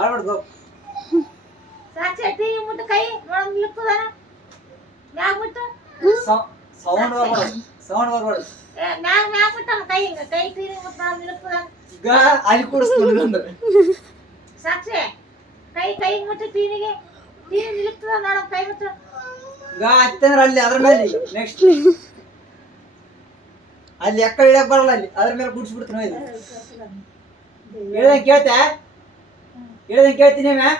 ಆಡ್ಬಿಡ್ದು ಸಾಕ್ಷಿ TV ಮುಟ್ಟು ಕೈ ನೋಡ ನಿಲ್ತದ ಮ್ಯಾಗ ಮುಟ್ಟು ಸೌಂಡ್ ಬರ್ಬಾರ್ದು ಮ್ಯಾಗ ಮುಟ್ಟ ಕೈ ಹಿಂಗ ಕೈ ಟಿವಿ ಮುಟ್ಟು ನಿಲ್ತದ ಈಗ ಅಲ್ಲಿ ಕೂಡಿಸ್ಕೊಂಡು ಅಂದ್ರೆ ಸಾಕ್ಷಿ ಕೈ ಮುಟ್ಟು ಟಿವಿಗೆ ಟಿವಿ ನಿಲ್ತದ ನೋಡ ಕೈ ಮುಟ್ಟು ಈಗ ಹತ್ತಂದ್ರೆ ಅಲ್ಲಿ ಅದ್ರ ಮೇಲೆ ನೆಕ್ಸ್ಟ್ ಅಲ್ಲಿ ಎಕ್ಕ ಇಳಕ್ ಬರಲ್ಲ ಅಲ್ಲಿ ಅದ್ರ ಮೇಲೆ ಗುಡ್ಸ್ಬಿಡ್ತೀನಿ ಹೇಳ್ದಂಗೆ ಕೇಳ್ತೀನಿ ಮ್ಯಾ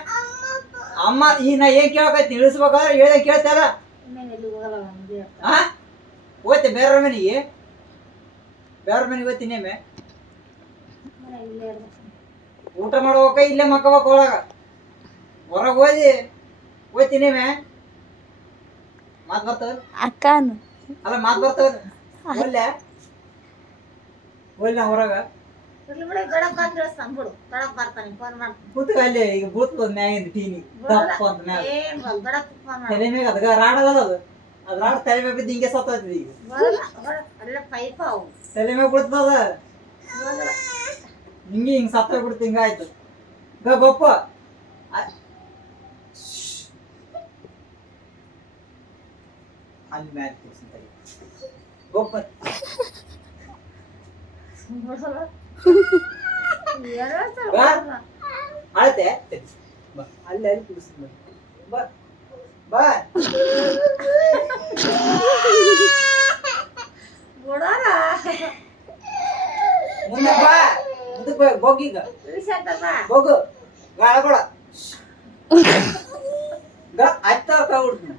ಅಮ್ಮ ಈಗ ನಾ ಏನ್ ಕೇಳಕತ್ತೀನಿ ಇಳಿಸ್ಬೇಕಾದ್ರೆ ಹೇಳ್ದಂಗೆ ಕೇಳ್ತಾರ ಹಾ ಹೋಯ್ತೆ ಬೇರೆ ಮನೆಗೆ ಹೋಗ್ತೀನಿ ಮೇ ಊಟ ಮಾಡ್ಬೇಕ ಇಲ್ಲೇ ಮಕ್ಕಬೇಕು ಒಳಗ ಹೊರಗೆ ಹೋಯ್ತೀನಿ ಮೇ ಮಾತು ಬರ್ತವ ಅಕ್ಕನು ಅಲ್ಲ ಮಾತು ಬರ್ತವ ಒಳ್ಳೆ ಹೊರಗ ಕೂತು ಅಲ್ಲಿ ಈಗ ಬೂತ್ ಮ್ಯಾಗಿಂದ ಟೀನಿ ದಪ್ಪ ಅಂತ ಮ್ಯಾಗ ತಲೆ ಮ್ಯಾಗ ಅದ್ಗ ರಾಡ್ ಅದಲ್ಲ ಅದು ರಾಡ್ ತಲೆ ಮ್ಯಾಗ ಬಿದ್ದು ಹಿಂಗೆ ಸತ್ತೋಯ್ತದ ಈಗ ತಲೆ ಮ್ಯಾಗ ಬಿಡ್ತದ ಹಿಂಗೆ ಸತ್ತೋಗ್ಬಿಡ್ತು ಹಿಂಗಾಯ್ತು ಗೊಪ್ಪ ಅಲ್ಲಿ ಮ್ಯಾಗ ಗೊಪ್ಪ ಅಳತೆ ಅಲ್ಲಿ ಕುಡಿಸ್ತೀನಿ ಬಾ ಬಾ ಮುಂದೆ ಬಾ ಬೋಗೀಗ ಬೋಗು ಗಾಳ ಕೊಡ ಅತ್ತ ಬಿಡ್ತೀನಿ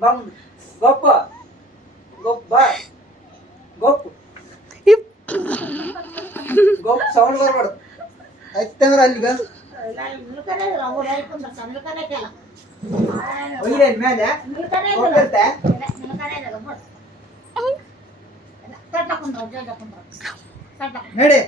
ಬಾ ಮುಂದೆ ಗೊಪ್ಪ ಬಾ ಗೊಪ್ಪು ಗೊಪ್ಪ ಸೌಂಡ್ ಬರ್ಬಾರ್ದು ಅತ್ತಂದ್ರೆ ಅಲ್ಲಿಗ ಒಯ್ಯಿಲ್ಲ ಮೇಲೆ ನಡಿ